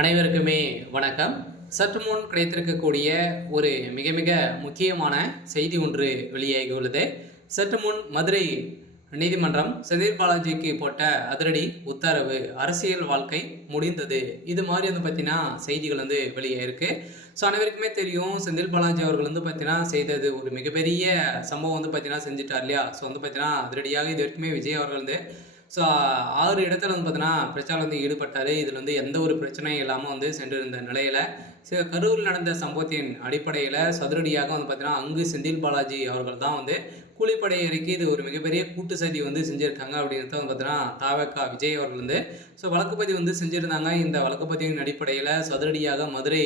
அனைவருக்குமே வணக்கம். சற்று முன் கிடைத்திருக்கக்கூடிய ஒரு மிக மிக முக்கியமான செய்தி ஒன்று வெளியாகியுள்ளது. சற்று முன் மதுரை நீதிமன்றம் செந்தில் பாலாஜிக்கு போட்ட அதிரடி உத்தரவு, அரசியல் வாழ்க்கை முடிந்தது. இது மாதிரி பார்த்தீங்கன்னா செய்திகள் வெளியாயிருக்கு. ஸோ அனைவருக்குமே தெரியும், செந்தில் பாலாஜி அவர்கள் பார்த்தீங்கன்னா செய்தது ஒரு மிகப்பெரிய சம்பவம் பார்த்தீங்கன்னா செஞ்சுட்டார் இல்லையா? ஸோ பார்த்தீங்கன்னா அதிரடியாக இது வரைக்குமே விஜய் அவர்கள் ஸோ 6 இடத்துல பார்த்தீங்கன்னா பிரச்சாரம் ஈடுபட்டார். இதில் எந்த ஒரு பிரச்சனையும் இல்லாமல் சென்றிருந்த நிலையில் கரூரில் நடந்த சம்பவத்தின் அடிப்படையில் சதுரடியாக பார்த்தீங்கன்னா அங்கு செந்தில் பாலாஜி அவர்கள் தான் கூலிப்படை இறக்கி இது ஒரு மிகப்பெரிய கூட்டு சதி செஞ்சுருக்காங்க அப்படின்றது பார்த்தீங்கன்னா தாவகா விஜய் அவர்கள் ஸோ வழக்குப்பதிவு செஞ்சுருந்தாங்க. இந்த வழக்குப்பதிவின் அடிப்படையில் சதுரடியாக மதுரை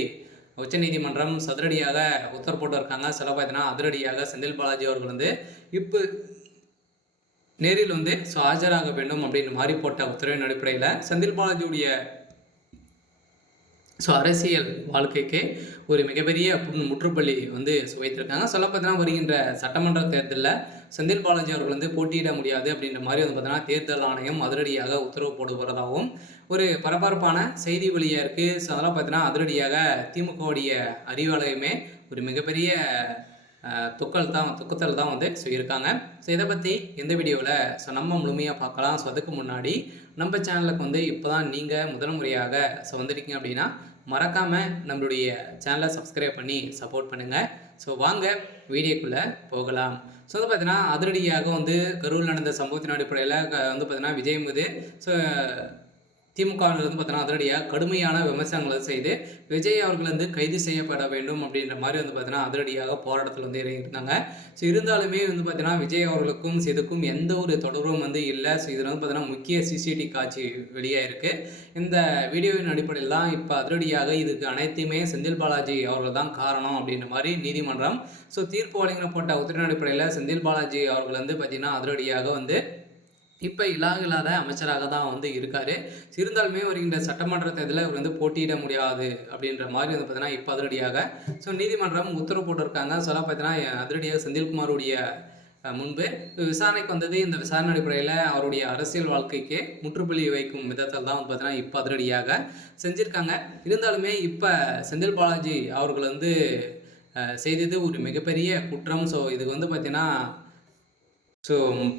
உச்சநீதிமன்றம் சதுரடியாக உத்தரவு போட்டு இருக்காங்க. சில பார்த்தீங்கன்னா அதிரடியாக செந்தில் பாலாஜி அவர்கள் இப்போ நேரில் ஆஜராக வேண்டும் அப்படின்னு மாறி போட்ட உத்தரவின் அடிப்படையில் செந்தில் பாலாஜியுடைய அரசியல் வாழ்க்கைக்கு ஒரு மிகப்பெரிய முற்றுப்புள்ளி வைத்திருக்காங்க. சொல்ல பார்த்தீங்கன்னா வருகின்ற சட்டமன்ற தேர்தலில் செந்தில் பாலாஜி அவர்கள் போட்டியிட முடியாது அப்படின்ற மாதிரி பார்த்தீங்கன்னா தேர்தல் ஆணையம் அதிரடியாக உத்தரவு போடுவதாகவும் ஒரு பரபரப்பான செய்தி வெளியாக இருக்குது. ஸோ அதெல்லாம் பார்த்தீங்கன்னா அதிரடியாக திமுகவுடைய அறிவாலயமே ஒரு மிகப்பெரிய துக்கத்தில் தான் இருக்காங்க. ஸோ இதை பற்றி எந்த வீடியோவில் நம்ம முழுமையாக பார்க்கலாம். ஸோ அதுக்கு முன்னாடி நம்ம சேனலுக்கு இப்போ தான் நீங்கள் முதல் முறையாக வந்திருக்கீங்க அப்படின்னா மறக்காமல் நம்மளுடைய சேனலை சப்ஸ்கிரைப் பண்ணி சப்போர்ட் பண்ணுங்கள். ஸோ வாங்க வீடியோக்குள்ளே போகலாம். ஸோ பார்த்தீங்கன்னா அதிரடியாக கரூரில் நடந்த சம்பவத்தின் அடிப்படையில் பார்த்தீங்கன்னா விஜய் மீது திமுகவில் பார்த்தீங்கன்னா அதிரடியாக கடுமையான விமர்சனங்களை செய்து விஜய் அவர்கள் கைது செய்யப்பட வேண்டும் அப்படின்ற மாதிரி பார்த்தீங்கன்னா அதிரடியாக போராட்டத்தில் இறங்கியிருந்தாங்க. ஸோ இருந்தாலுமே பார்த்தீங்கன்னா விஜய் அவர்களுக்கும் இதுக்கும் எந்த ஒரு தொடர்பும் இல்லை. ஸோ இதில் பார்த்தீங்கன்னா முக்கிய சிசிடிவி காட்சி வெளியாக இருக்குது. இந்த வீடியோவின் அடிப்படையில் தான் இப்போ அதிரடியாக இதுக்கு அனைத்துமே செந்தில் பாலாஜி அவர்கள் தான் காரணம் அப்படின்ற மாதிரி நீதிமன்றம் தீர்ப்பு வழங்கப்பட்ட உத்தரவின் அடிப்படையில் செந்தில் பாலாஜி அவர்கள் பார்த்தீங்கன்னா அதிரடியாக இப்போ இல்லாத அமைச்சராக தான் இருக்கார். இருந்தாலுமே வருகின்ற சட்டமன்ற தேர்தலில் அவர் போட்டியிட முடியாது அப்படின்ற மாதிரி பார்த்தீங்கன்னா இப்போ அதிரடியாக நீதிமன்றம் உத்தரவு போட்டிருக்காங்க. சொல்ல பார்த்தீங்கன்னா அதிரடியாக செந்தில்குமாருடைய முன்பு விசாரணைக்கு இந்த விசாரணை அடிப்படையில் அவருடைய அரசியல் வாழ்க்கைக்கு முற்றுப்புள்ளி வைக்கும் விதத்தில் தான் பார்த்தீங்கன்னா இப்போ அதிரடியாக செஞ்சுருக்காங்க. இருந்தாலுமே இப்போ செந்தில் பாலாஜி அவர்கள் செய்தது ஒரு மிகப்பெரிய குற்றம். ஸோ இதுக்கு பார்த்தீங்கன்னா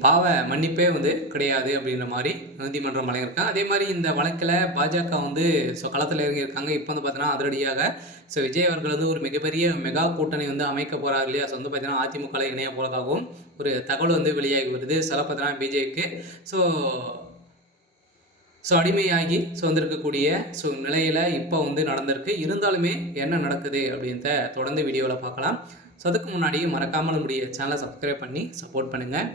பாவ மன்னிப்பே கிடையாது அப்படின்ற மாதிரி நீதிமன்றம் வழங்கியிருக்காங்க. அதே மாதிரி இந்த வழக்கில் பாஜக களத்தில் இறங்கியிருக்காங்க. இப்போ பார்த்தீங்கன்னா அதிரடியாக விஜய் அவர்கள் ஒரு மிகப்பெரிய மெகா கூட்டணி அமைக்க போகிறாங்க இல்லையா? பார்த்தீங்கன்னா அதிமுகவில் இணைய போகிறதாகவும் ஒரு தகவல் வெளியாகி வருது. சில பார்த்தீங்கன்னா பிஜேபிக்கு அடிமையாகி வந்திருக்கக்கூடிய நிலையில் இப்போ நடந்திருக்கு. இருந்தாலுமே என்ன நடக்குது அப்படின்றத தொடர்ந்து வீடியோவில் பார்க்கலாம். அதுக்கு முன்னாடி மறக்காமல் நம்முடைய சேனலை சப்ஸ்கிரைப் பண்ணி சப்போர்ட் பண்ணுங்கள்.